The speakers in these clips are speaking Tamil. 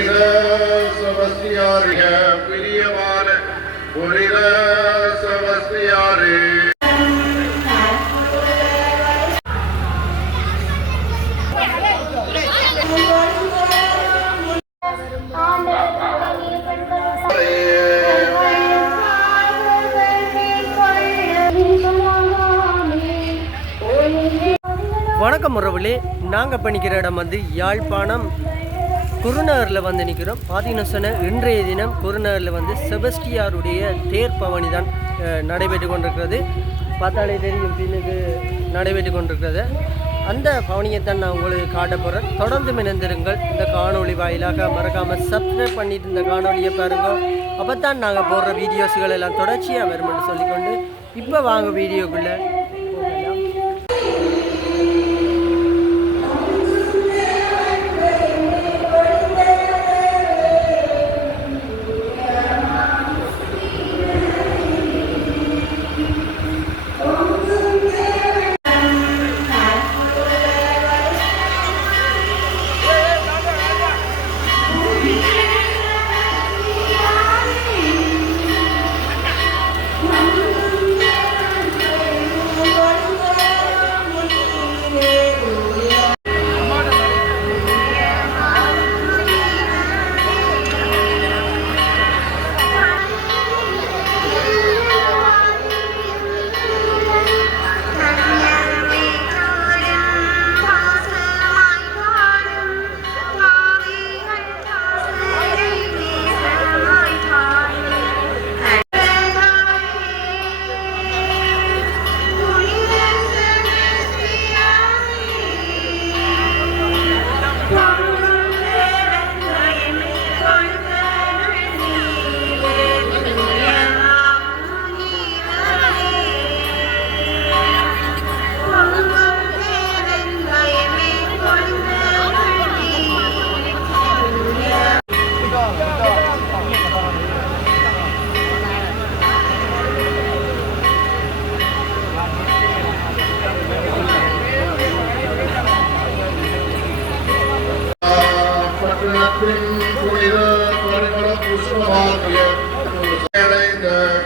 புனித செபஸ்தியாரிக பிரியமான புனித செபஸ்தியாரே. வணக்கம் உறவுகளே, நாங்கள் பண்ணிக்கிற இடம் வந்து யாழ்ப்பாணம் குருநகரில் வந்து நிற்கிறோம். பார்த்தீங்கன்னு சொன்ன இன்றைய தினம் குருநகரில் வந்து செபஸ்டியாருடைய தேர் பவனி தான் நடைபெற்று கொண்டிருக்கிறது. பார்த்தாலே தெரியும் பின்னுக்கு நடைபெற்று கொண்டிருக்கிறது. அந்த பவனியைத்தான் நான் உங்களுக்கு காட்ட போகிறேன். தொடர்ந்து இணைந்திருங்கள். இந்த காணொலி வாயிலாக மறக்காமல் சப்ஸ்கிரைப் பண்ணிட்டு இந்த காணொலியை பாருங்க. அப்போ தான் நாங்கள் போடுற வீடியோஸ்கள் எல்லாம் தொடர்ச்சியாக வருமென்னு சொல்லிக்கொண்டு இப்போ வாங்க வீடியோக்குள்ளே போகலாம்.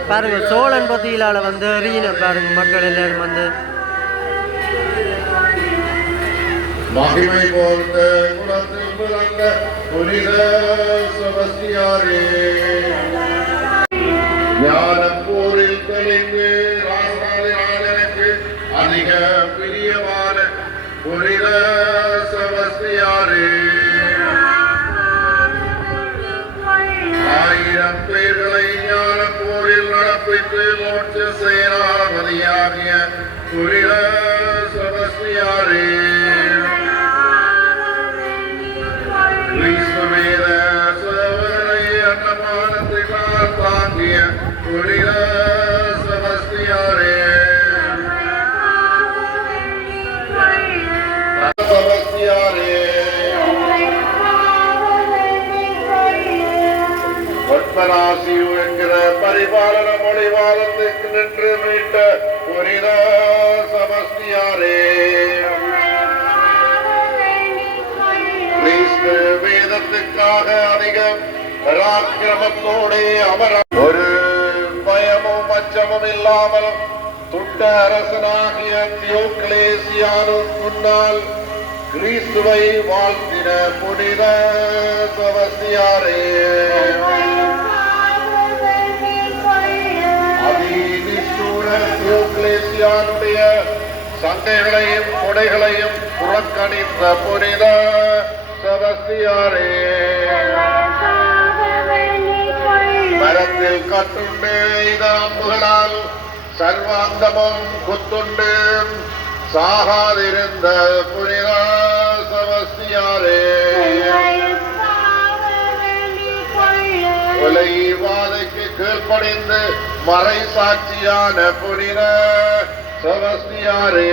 பாருங்க, சோழன் பத்தியிலால வந்து ரீன பாருங்க, மக்கள் எல்லாரும் வந்து மகிமை போர்த்த குலத்தில் பிறந்த புனித செபஸ்தியாரே, ஞானப்போரில் தெளிந்து ராஜனுக்கு அதிக பிரியமான புனித செபஸ்தியாரே, ஆயிரம் பேர்களை ஞான போரில் நடப்பித்து மோட்ச சேனாபதியாகிய புனித செபஸ்தியாரே, கிறிஸ்துவேத சோதனை அன்னமானத்தினால் தாங்கிய புனித செபஸ்தியாரே, செபஸ்தியாரே, பத்மராசியு என்கிற பரிபாலன மொழிவாதத்துக்கு நின்று மீட்ட புனித செபஸ்தியாரே, கிறிஸ்து வேதத்துக்காக அதிக பராக்கிரமத்தோடு அமர ஒரு பயமும் அச்சமும் இல்லாமல் துட்ட அரசனாகிய தியோக்லேசியானு முன்னால் கிறிஸ்துவை வாழ்த்தின புனித செபஸ்தியாரே, அதிநிஷ்டூர தியோக்லேசியானுடைய சண்டைகளையும் கொடைகளையும் புறக்கணித்த புனித செபஸ்தியாரே, மரத்தில் கட்டுண்டு எய்த அம்புகளால் சர்வாந்தமும் குத்துண்டு சாகாதிருந்த புனித செபஸ்தியாரே, கொலைவாதைக்கு கீழ்ப்படிந்து மறை சாட்சியான புனித செபஸ்தியாரே,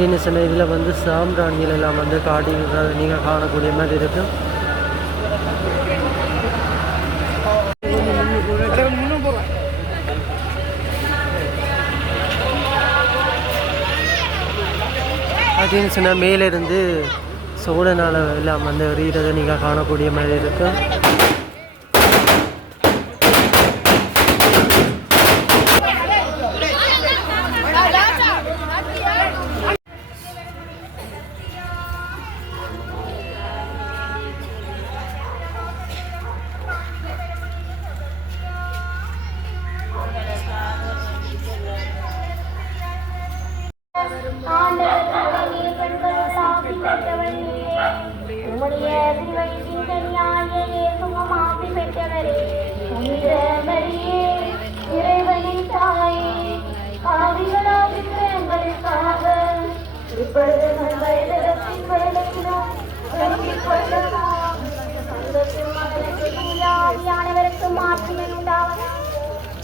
பார்த்தீங்கன்னு சொன்ன இதில் வந்து சாம்பிராணிகள் எல்லாம் வந்து காட்டி நீங்கள் காணக்கூடிய மாதிரி இருக்கும். பார்த்தீங்கன்னு சொன்னால் மேலேருந்து சோழனால் எல்லாம் வந்து எறிகிறதை நீங்கள் காணக்கூடிய மாதிரி இருக்கும்.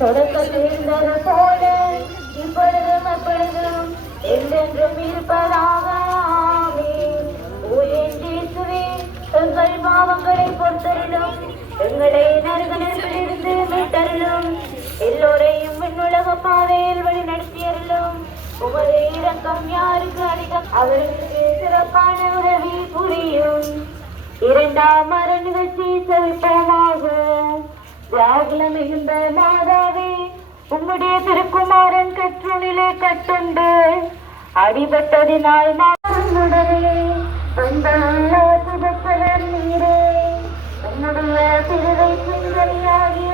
தொடக்கத்தில் இருந்தது போல இப்பொழுதும் எப்பொழுதும் என்றென்றும் இருப்பதாக ஆமென். ஓ என் இயேசுவே, எங்கள் பாவங்களை பொறுத்தருளும், எங்களை நரகத்திலிருந்து மீட்டருளும், எல்லோரையும் விண்ணுலக பாதையில் வழி நடத்தியருளும். உமது இரக்கம் யாருக்கு அதிகம், அவருக்கு சிறப்பான உதவி புரியும். இரண்டாம் மர நிகழ்ச்சி செலுத்தமாக. தியாகுல மிகுந்த மாதாவே, உம்முடைய திருக்குமாரன் கற்றுநிலை கட்டுண்டு அடிபட்டதினால் உடனே வந்தவர் நீரே. உன்னுடைய சிறுவை சுந்தரியாகிய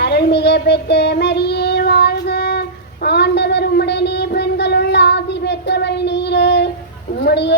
அருள்மிக பெற்ற மரியே வாழ்க. ஆண்டவர் உம்முடனே பெண்களுள் ஆசி பெற்றவள் நீரே. உம்முடைய